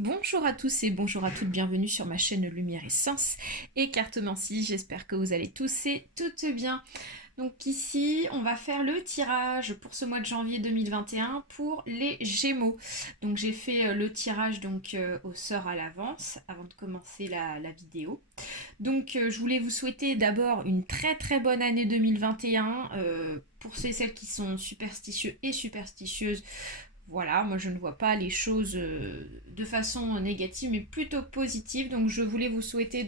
Bonjour à tous et bonjour à toutes, bienvenue sur ma chaîne Lumière et Sens et Cartomancie, j'espère que vous allez tous et toutes bien. Donc ici, on va faire le tirage pour ce mois de janvier 2021 pour les Gémeaux. Donc j'ai fait le tirage au sort à l'avance avant de commencer la vidéo. Donc je voulais vous souhaiter d'abord une très bonne année 2021 pour ceux et celles qui sont superstitieux et superstitieuses. Voilà, moi je ne vois pas les choses de façon négative, mais plutôt positive. Donc je voulais vous souhaiter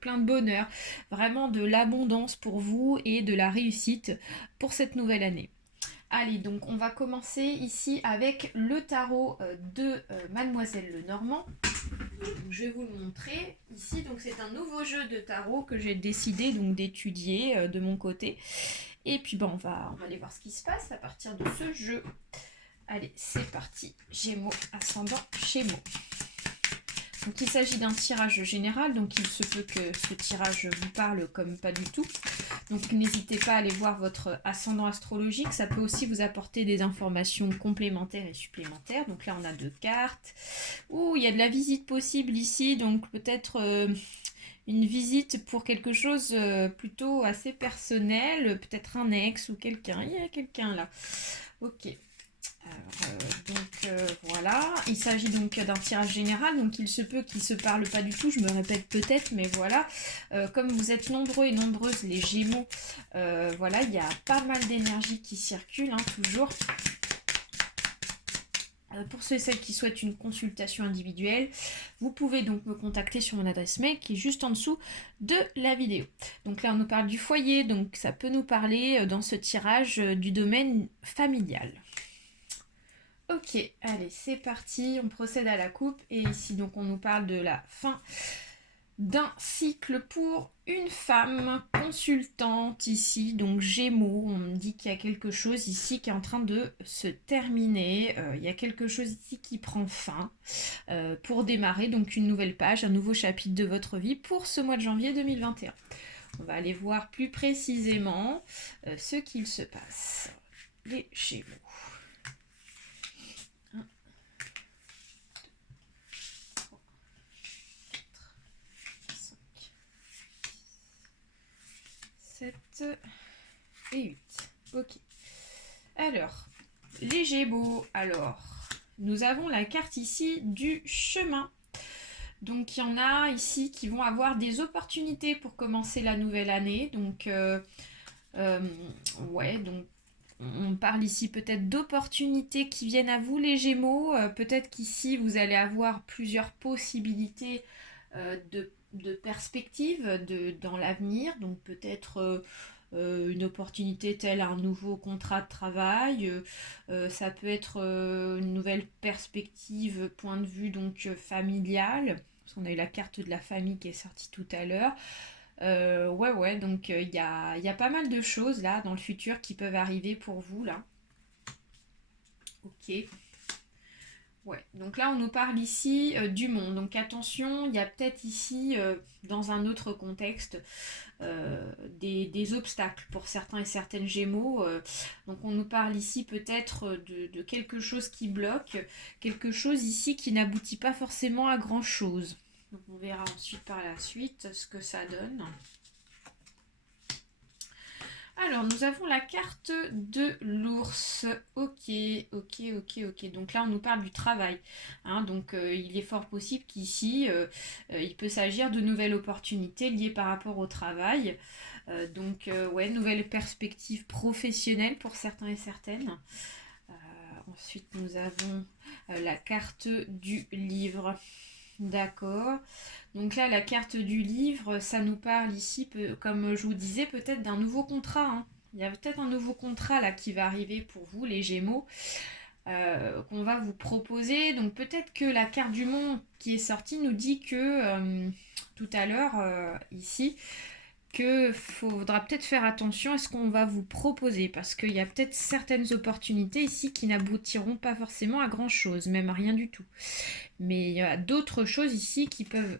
plein de bonheur, vraiment de l'abondance pour vous et de la réussite pour cette nouvelle année. Allez, donc on va commencer ici avec le tarot de Mademoiselle Lenormand. Je vais vous le montrer ici. Donc c'est un nouveau jeu de tarot que j'ai décidé d'étudier de mon côté. Et puis on va aller voir ce qui se passe à partir de ce jeu. Allez, c'est parti. Gémeaux, ascendant Gémeaux. Donc il s'agit d'un tirage général, donc il se peut que ce tirage vous parle comme pas du tout. Donc n'hésitez pas à aller voir votre ascendant astrologique, ça peut aussi vous apporter des informations complémentaires et supplémentaires. Donc là on a 2 cartes. Ouh, il y a de la visite possible ici, donc peut-être une visite pour quelque chose plutôt assez personnel, peut-être un ex ou quelqu'un. Il y a quelqu'un là. Ok. Voilà, il s'agit donc d'un tirage général, donc il se peut qu'il ne se parle pas du tout, je me répète peut-être, mais voilà, comme vous êtes nombreux et nombreuses les Gémeaux, voilà, il y a pas mal d'énergie qui circule, toujours. Pour ceux et celles qui souhaitent une consultation individuelle, vous pouvez donc me contacter sur mon adresse mail qui est juste en dessous de la vidéo. Donc là on nous parle du foyer, donc ça peut nous parler dans ce tirage du domaine familial. Ok, allez, c'est parti, on procède à la coupe. Et ici, donc, on nous parle de la fin d'un cycle pour une femme consultante ici, donc Gémeaux. On me dit qu'il y a quelque chose ici qui est en train de se terminer. Il y a quelque chose ici qui prend fin pour démarrer donc une nouvelle page, un nouveau chapitre de votre vie pour ce mois de janvier 2021. On va aller voir plus précisément ce qu'il se passe. Les Gémeaux. 7 et 8. Ok. Alors, les Gémeaux. Alors, nous avons la carte ici du chemin. Donc, il y en a ici qui vont avoir des opportunités pour commencer la nouvelle année. Ouais, donc on parle ici peut-être d'opportunités qui viennent à vous les Gémeaux. Peut-être qu'ici vous allez avoir plusieurs possibilités de perspectives dans l'avenir. Donc peut-être une opportunité telle un nouveau contrat de travail. Ça peut être une nouvelle perspective, point de vue familial. Parce qu'on a eu la carte de la famille qui est sortie tout à l'heure. Ouais, donc il y a pas mal de choses là dans le futur qui peuvent arriver pour vous là. Ok. Ouais, donc là on nous parle ici du monde. Donc attention, il y a peut-être ici, dans un autre contexte, des obstacles pour certains et certaines Gémeaux. Donc on nous parle ici peut-être de quelque chose qui bloque, quelque chose ici qui n'aboutit pas forcément à grand chose. Donc on verra ensuite par la suite ce que ça donne. Alors, nous avons la carte de l'ours. Ok. Donc là, on nous parle du travail. Il est fort possible qu'ici, il peut s'agir de nouvelles opportunités liées par rapport au travail. Ouais, nouvelles perspectives professionnelles pour certains et certaines. Ensuite, nous avons la carte du livre. D'accord. Donc là, la carte du livre, ça nous parle ici, comme je vous disais, peut-être d'un nouveau contrat. Il y a peut-être un nouveau contrat là qui va arriver pour vous, les Gémeaux, qu'on va vous proposer. Donc peut-être que la carte du monde qui est sortie nous dit que tout à l'heure, ici, qu'il faudra peut-être faire attention à ce qu'on va vous proposer, parce qu'il y a peut-être certaines opportunités ici qui n'aboutiront pas forcément à grand-chose, même à rien du tout. Mais il y a d'autres choses ici qui peuvent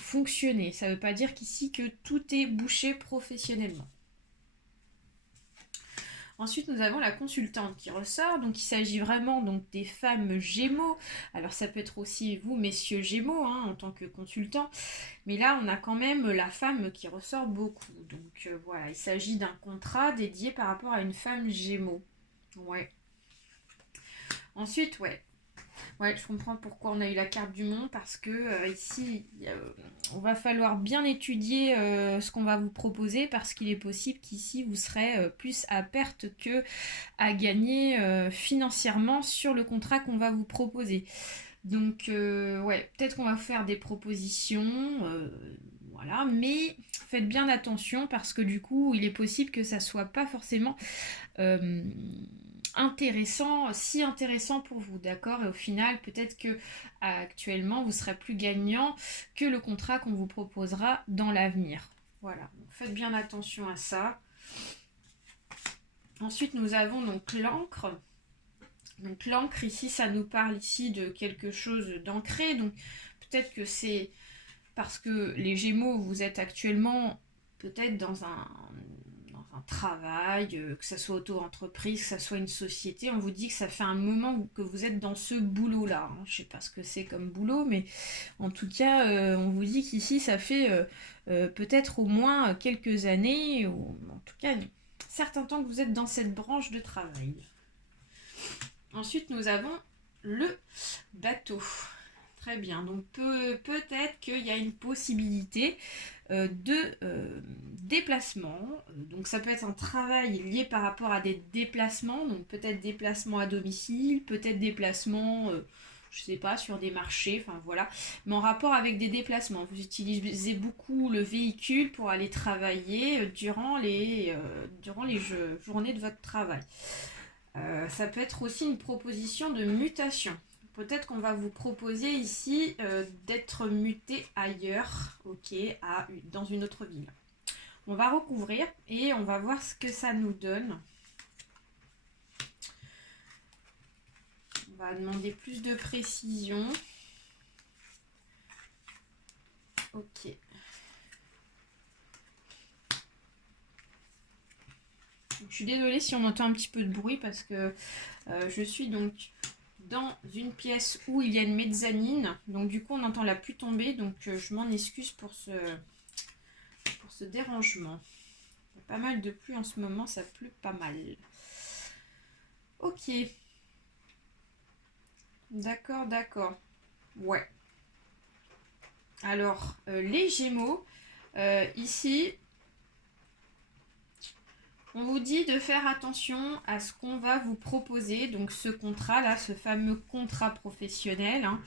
fonctionner. Ça ne veut pas dire qu'ici que tout est bouché professionnellement. Ensuite, nous avons la consultante qui ressort. Donc, il s'agit vraiment donc des femmes Gémeaux. Alors, ça peut être aussi vous, messieurs Gémeaux, hein, en tant que consultant. Mais là, on a quand même la femme qui ressort beaucoup. Donc, voilà, il s'agit d'un contrat dédié par rapport à une femme Gémeaux. Ouais. Ensuite, ouais, je comprends pourquoi on a eu la carte du monde, parce que ici, on va falloir bien étudier ce qu'on va vous proposer, parce qu'il est possible qu'ici, vous serez plus à perte que à gagner financièrement sur le contrat qu'on va vous proposer. Donc, ouais, peut-être qu'on va faire des propositions, voilà, mais faites bien attention, parce que du coup, il est possible que ça soit pas forcément euh, intéressant, si intéressant pour vous, d'accord? Et au final, peut-être que actuellement, vous serez plus gagnant que le contrat qu'on vous proposera dans l'avenir. Voilà, donc faites bien attention à ça. Ensuite, nous avons donc l'encre. Donc l'encre ici, ça nous parle ici de quelque chose d'ancré. Donc peut-être que c'est parce que les Gémeaux, vous êtes actuellement peut-être dans un travail, que ça soit auto-entreprise, que ça soit une société. On vous dit que ça fait un moment que vous êtes dans ce boulot-là. Hein. Je ne sais pas ce que c'est comme boulot, mais en tout cas, on vous dit qu'ici, ça fait peut-être au moins quelques années, ou en tout cas, un certain temps que vous êtes dans cette branche de travail. Ensuite, nous avons le bateau. Très bien, donc peut-être qu'il y a une possibilité de déplacement. Donc ça peut être un travail lié par rapport à des déplacements, donc peut-être déplacement à domicile, peut-être déplacement, je sais pas, sur des marchés, enfin voilà, mais en rapport avec des déplacements. Vous utilisez beaucoup le véhicule pour aller travailler durant les journées de votre travail. Ça peut être aussi une proposition de mutation. Peut-être qu'on va vous proposer ici d'être muté ailleurs, ok, dans une autre ville. On va recouvrir et on va voir ce que ça nous donne. On va demander plus de précision. Ok. Je suis désolée si on entend un petit peu de bruit parce que je suis donc dans une pièce où il y a une mezzanine. Donc du coup on entend la pluie tomber. Donc je m'en excuse pour ce dérangement. Il y a pas mal de pluie en ce moment, ça pleut pas mal. Ok. D'accord, d'accord. Ouais. Alors, les Gémeaux, ici, on vous dit de faire attention à ce qu'on va vous proposer. Donc ce contrat-là, ce fameux contrat professionnel, hein,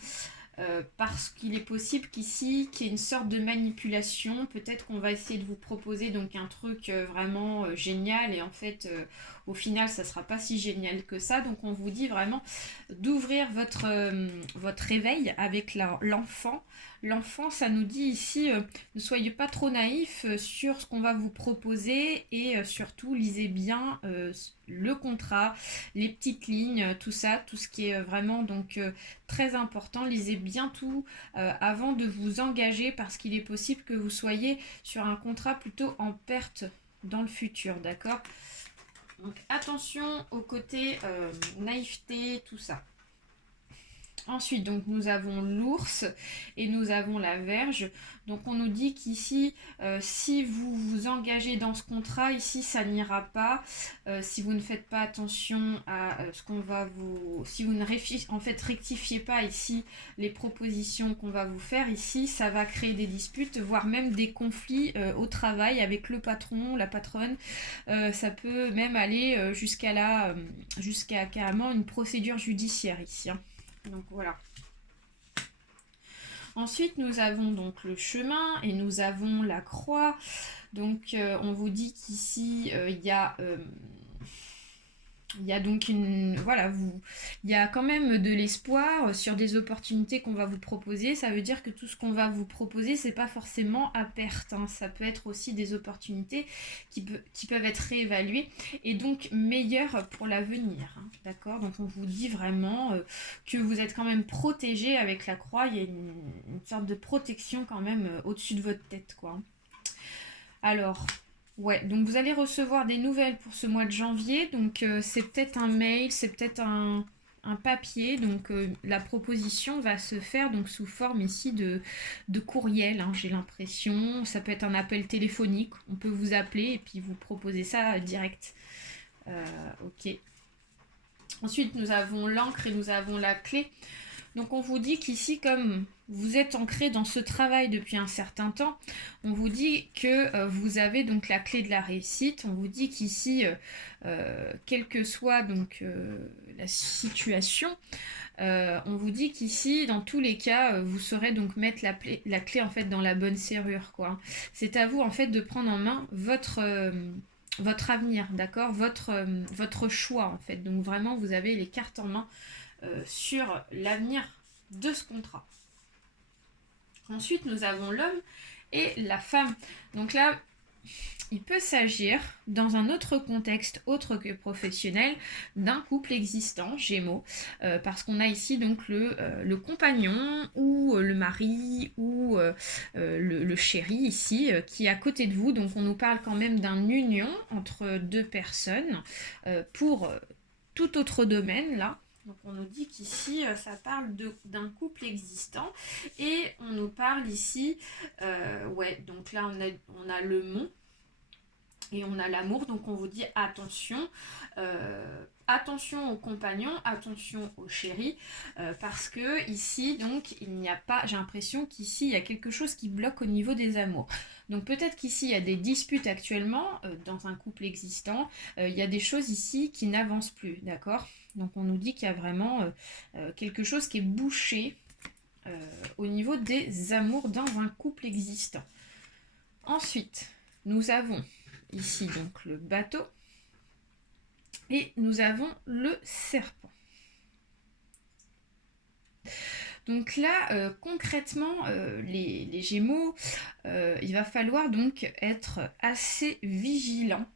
parce qu'il est possible qu'ici, qu'il y ait une sorte de manipulation. Peut-être qu'on va essayer de vous proposer donc un truc vraiment génial et en fait, au final, ça ne sera pas si génial que ça. Donc on vous dit vraiment d'ouvrir votre réveil avec l'enfant. L'enfant, ça nous dit ici, ne soyez pas trop naïfs sur ce qu'on va vous proposer et surtout lisez bien le contrat, les petites lignes, tout ça, tout ce qui est vraiment donc très important. Lisez bien tout avant de vous engager parce qu'il est possible que vous soyez sur un contrat plutôt en perte dans le futur, d'accord? Donc attention au côté naïveté, tout ça. Ensuite, donc, nous avons l'ours et nous avons la verge. Donc, on nous dit qu'ici, si vous vous engagez dans ce contrat, ici, ça n'ira pas. Si vous ne faites pas attention à ce qu'on va vous... Si vous ne rectifiez pas ici les propositions qu'on va vous faire, ici, ça va créer des disputes, voire même des conflits au travail avec le patron, la patronne. Ça peut même aller jusqu'à carrément une procédure judiciaire ici. Hein. Donc voilà. Ensuite, nous avons donc le chemin et nous avons la croix. Donc on vous dit qu'ici, il y a donc il y a quand même de l'espoir sur des opportunités qu'on va vous proposer. Ça veut dire que tout ce qu'on va vous proposer, c'est pas forcément à perte. Hein. Ça peut être aussi des opportunités qui peuvent être réévaluées et donc meilleures pour l'avenir. Hein. D'accord? Donc on vous dit vraiment que vous êtes quand même protégé avec la croix. Il y a une sorte de protection quand même au-dessus de votre tête, quoi. Alors, Ouais, donc vous allez recevoir des nouvelles pour ce mois de janvier. Donc c'est peut-être un mail, c'est peut-être un papier. Donc la proposition va se faire donc sous forme ici de courriel, hein, j'ai l'impression. Ça peut être un appel téléphonique. On peut vous appeler et puis vous proposer ça direct. Ok. Ensuite, nous avons l'encre et nous avons la clé. Donc on vous dit qu'ici, comme vous êtes ancré dans ce travail depuis un certain temps, on vous dit que vous avez donc la clé de la réussite. On vous dit qu'ici, quelle que soit donc la situation, on vous dit qu'ici, dans tous les cas, vous saurez donc mettre la clé en fait dans la bonne serrure, quoi. C'est à vous en fait de prendre en main votre avenir, d'accord, votre choix en fait. Donc vraiment, vous avez les cartes en main sur l'avenir de ce contrat. Ensuite, nous avons l'homme et la femme. Donc là, il peut s'agir, dans un autre contexte autre que professionnel, d'un couple existant, Gémeaux, parce qu'on a ici donc le compagnon ou le mari ou le chéri ici qui est à côté de vous. Donc on nous parle quand même d'une union entre deux personnes pour tout autre domaine là. Donc on nous dit qu'ici, ça parle d'un couple existant. Et on nous parle ici, ouais, donc là on a le mont et on a l'amour. Donc on vous dit attention, attention aux compagnons, attention aux chéris, parce que ici, donc, il n'y a pas, j'ai l'impression qu'ici, il y a quelque chose qui bloque au niveau des amours. Donc peut-être qu'ici, il y a des disputes actuellement dans un couple existant. Il y a des choses ici qui n'avancent plus, d'accord ? Donc on nous dit qu'il y a vraiment quelque chose qui est bouché au niveau des amours dans un couple existant. Ensuite, nous avons ici donc le bateau et nous avons le serpent. Donc là, concrètement, les Gémeaux, il va falloir donc être assez vigilant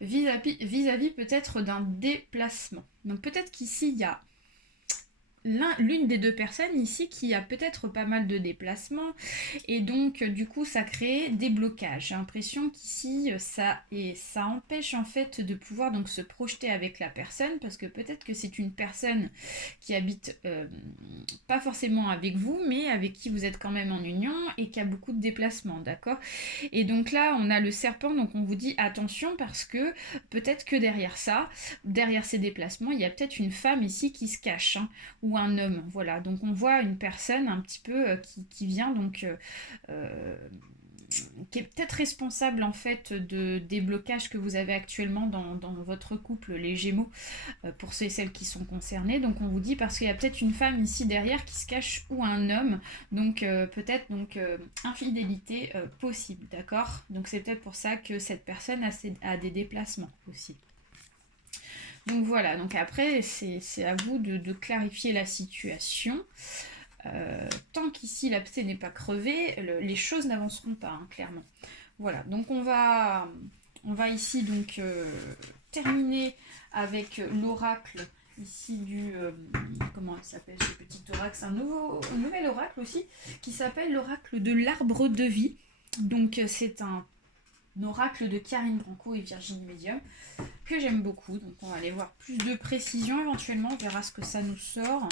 vis-à-vis peut-être d'un déplacement. Donc peut-être qu'ici, il y a l'une des deux personnes ici qui a peut-être pas mal de déplacements et donc du coup ça crée des blocages. J'ai l'impression qu'ici ça empêche en fait de pouvoir donc se projeter avec la personne, parce que peut-être que c'est une personne qui habite pas forcément avec vous mais avec qui vous êtes quand même en union et qui a beaucoup de déplacements, d'accord. Et donc là on a le serpent, donc on vous dit attention parce que peut-être que derrière ces déplacements, il y a peut-être une femme ici qui se cache, hein, ou un homme, voilà. Donc on voit une personne un petit peu qui vient donc qui est peut-être responsable en fait des blocages que vous avez actuellement dans votre couple, les Gémeaux, pour ceux et celles qui sont concernés. Donc on vous dit parce qu'il y a peut-être une femme ici derrière qui se cache, ou un homme, donc peut-être donc infidélité possible, d'accord. Donc c'est peut-être pour ça que cette personne a des déplacements aussi. Donc voilà, donc après c'est à vous de clarifier la situation. Tant qu'ici l'abcès n'est pas crevé, les choses n'avanceront pas, hein, clairement. Voilà, donc on va ici donc terminer avec l'oracle ici comment il s'appelle ce petit oracle, c'est un nouvel oracle aussi qui s'appelle l'oracle de l'arbre de vie. Donc c'est un oracle de Karine Branco et Virginie Medium que j'aime beaucoup. Donc on va aller voir plus de précision éventuellement, on verra ce que ça nous sort.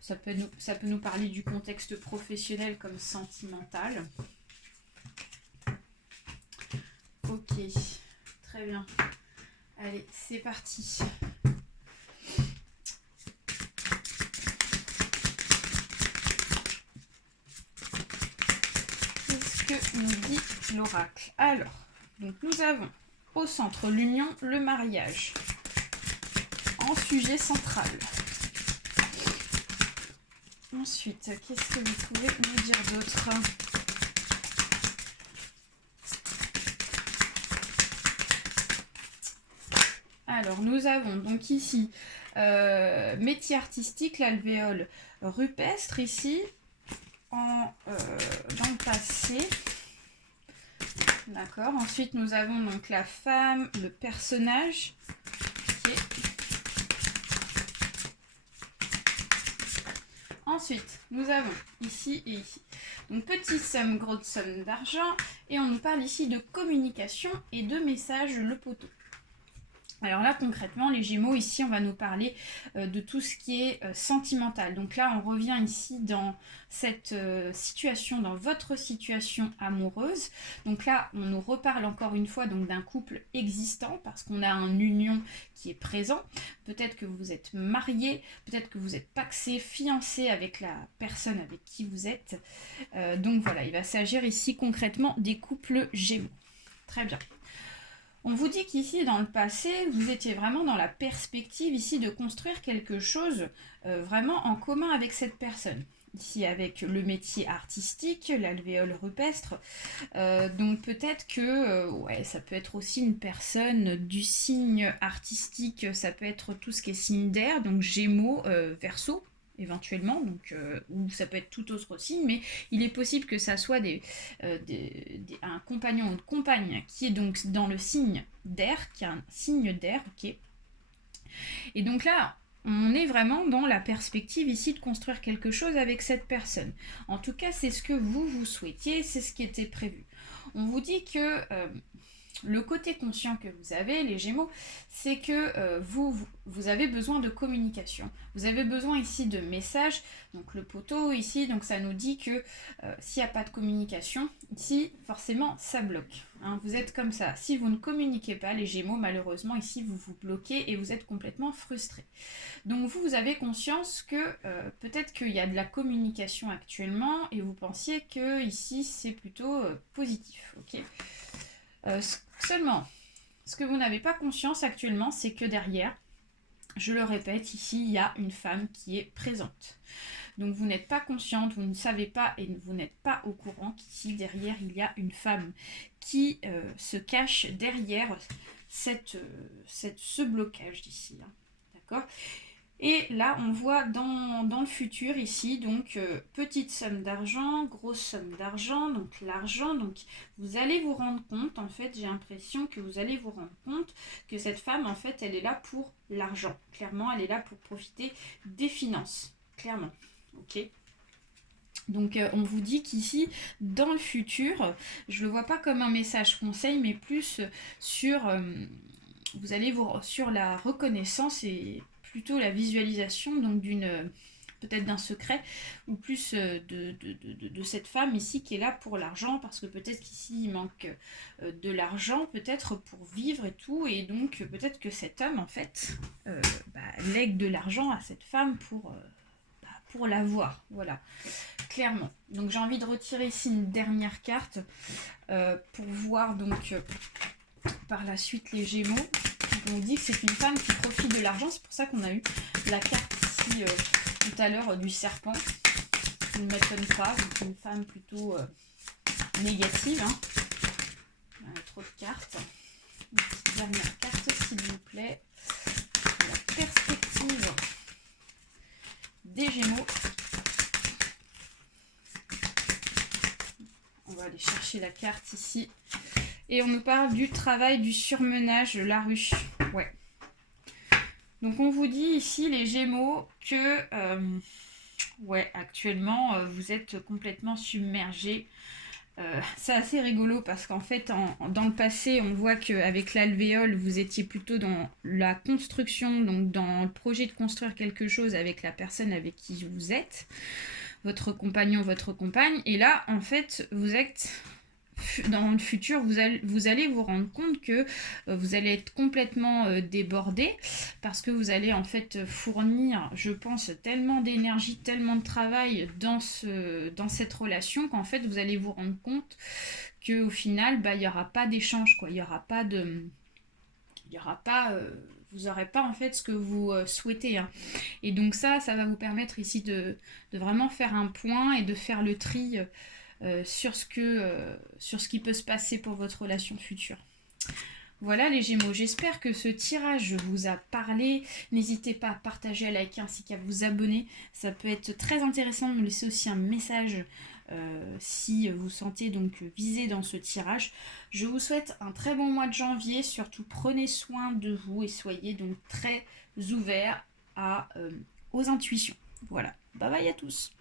Ça peut nous parler du contexte professionnel comme sentimental. Ok, très bien. Allez, c'est parti. Qu'est-ce que nous dit l'oracle? Alors, donc nous avons au centre l'union, le mariage, en sujet central. Ensuite, qu'est-ce que vous pouvez nous dire d'autre? Alors, nous avons donc ici métier artistique, l'alvéole rupestre ici, dans le passé. D'accord. Ensuite, nous avons donc la femme, le personnage. Okay. Ensuite, nous avons ici et ici. Donc, petite somme, grosse somme d'argent. Et on nous parle ici de communication et de message, le poteau. Alors là, concrètement, les Gémeaux, ici, on va nous parler de tout ce qui est sentimental. Donc là, on revient ici dans cette situation, dans votre situation amoureuse. Donc là, on nous reparle encore une fois donc d'un couple existant parce qu'on a une union qui est présent. Peut-être que vous êtes marié, peut-être que vous êtes pacsé, fiancé avec la personne avec qui vous êtes. Donc voilà, il va s'agir ici concrètement des couples Gémeaux. Très bien. On vous dit qu'ici, dans le passé, vous étiez vraiment dans la perspective ici de construire quelque chose vraiment en commun avec cette personne. Ici, avec le métier artistique, l'alvéole rupestre. Donc peut-être que ouais, ça peut être aussi une personne du signe artistique, ça peut être tout ce qui est signe d'air, donc Gémeaux, Verseau, éventuellement, donc, ou ça peut être tout autre signe, mais il est possible que ça soit un compagnon ou une compagne qui est donc dans le signe d'air, qui a un signe d'air, ok. Et donc là, on est vraiment dans la perspective ici de construire quelque chose avec cette personne. En tout cas, c'est ce que vous souhaitiez, c'est ce qui était prévu. On vous dit que le côté conscient que vous avez, les Gémeaux, c'est que vous avez besoin de communication. Vous avez besoin ici de messages. Donc le poteau ici, donc ça nous dit que s'il n'y a pas de communication, ici, forcément, ça bloque. Hein, vous êtes comme ça. Si vous ne communiquez pas, les Gémeaux, malheureusement, ici, vous vous bloquez et vous êtes complètement frustrés. Donc vous avez conscience que peut-être qu'il y a de la communication actuellement et vous pensiez que ici, c'est plutôt positif. Ok. Seulement, ce que vous n'avez pas conscience actuellement, c'est que derrière, je le répète, ici, il y a une femme qui est présente. Donc vous n'êtes pas consciente, vous ne savez pas et vous n'êtes pas au courant qu'ici, derrière, il y a une femme qui se cache derrière ce blocage d'ici. Hein. D'accord ? Et là, on voit dans le futur ici, donc petite somme d'argent, grosse somme d'argent, donc l'argent. Donc vous allez vous rendre compte, en fait, j'ai l'impression que vous allez vous rendre compte que cette femme, en fait, elle est là pour l'argent. Clairement, elle est là pour profiter des finances. Clairement. Ok ? Donc on vous dit qu'ici, dans le futur, je ne le vois pas comme un message conseil, mais plus sur, vous allez sur la reconnaissance et plutôt la visualisation donc peut-être d'un secret ou plus de cette femme ici qui est là pour l'argent parce que peut-être qu'ici il manque de l'argent peut-être pour vivre et tout et donc peut-être que cet homme en fait lègue de l'argent à cette femme pour l'avoir, voilà, clairement. Donc j'ai envie de retirer ici une dernière carte pour voir donc par la suite les Gémeaux. On dit que c'est une femme qui profite de l'argent, c'est pour ça qu'on a eu la carte ici tout à l'heure du serpent. Ça ne m'étonne pas, donc une femme plutôt négative. Hein. On a trop de cartes. Une petite dernière carte, s'il vous plaît. La perspective des Gémeaux. On va aller chercher la carte ici. Et on nous parle du travail du surmenage, la ruche. Ouais. Donc on vous dit ici, les Gémeaux, que ouais, actuellement, vous êtes complètement submergés. C'est assez rigolo parce qu'en fait, dans le passé, on voit qu'avec l'alvéole, vous étiez plutôt dans la construction, donc dans le projet de construire quelque chose avec la personne avec qui vous êtes, votre compagnon, votre compagne. Et là, en fait, vous êtes... Dans le futur, vous allez vous rendre compte que vous allez être complètement débordé parce que vous allez en fait fournir, je pense, tellement d'énergie, tellement de travail dans cette relation qu'en fait vous allez vous rendre compte qu'au final, il n'y aura pas d'échange, quoi. Il n'y aura pas de... Il y aura pas... vous n'aurez pas en fait ce que vous souhaitez. Hein. Et donc ça va vous permettre ici de vraiment faire un point et de faire le tri sur ce qui peut se passer pour votre relation future. Voilà les Gémeaux, j'espère que ce tirage vous a parlé. N'hésitez pas à partager, à liker ainsi qu'à vous abonner. Ça peut être très intéressant de me laisser aussi un message si vous sentez donc visé dans ce tirage. Je vous souhaite un très bon mois de janvier. Surtout prenez soin de vous et soyez donc très ouverts aux intuitions. Voilà. Bye bye à tous.